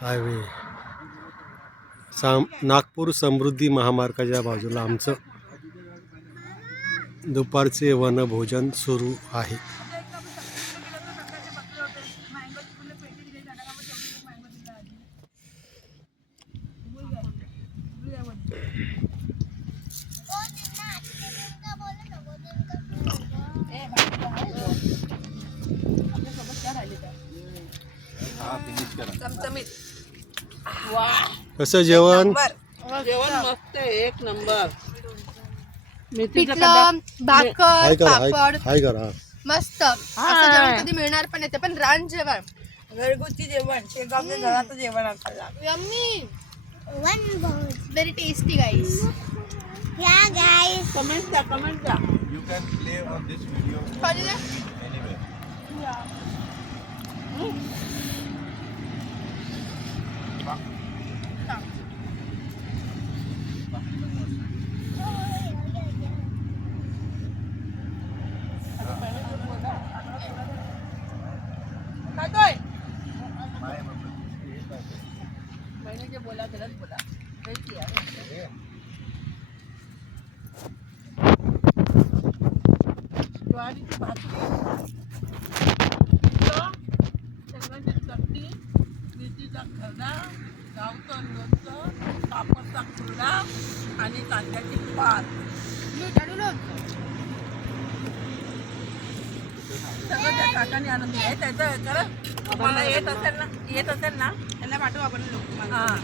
Highway Nagpur समृद्धी महामार्गाच्या बाजूला आमचं दुपारचे वनभोजन सुरू आहे. कसं जेवण? जेवण मस्त आहे, एक नंबर. पिठलं, भाकर, पापड हाय करा. मस्त. असं जेवण कधी मिळणार पण नाही, पण रान जेवण, घरगुती जेवण, शेगावच्या घराचं जेवण आपल्याला. यम्मी, व्हेरी टेस्टी गाईस. या गाईस, कमेंट द्या. You can play on this video anywhere. महिन्याचे बोला त्यालाच बोला. ज्वारीची भाकरी, शेंगाची चटणी, मेथीचा खरडा, गावचं लोणचं, पापडचा खुर्डा आणि कांद्याची पात. सगळं त्या काकाने आणून दिलं. त्याचं खरं मला येत असेल ना त्यांना पाठवू आपण. हां.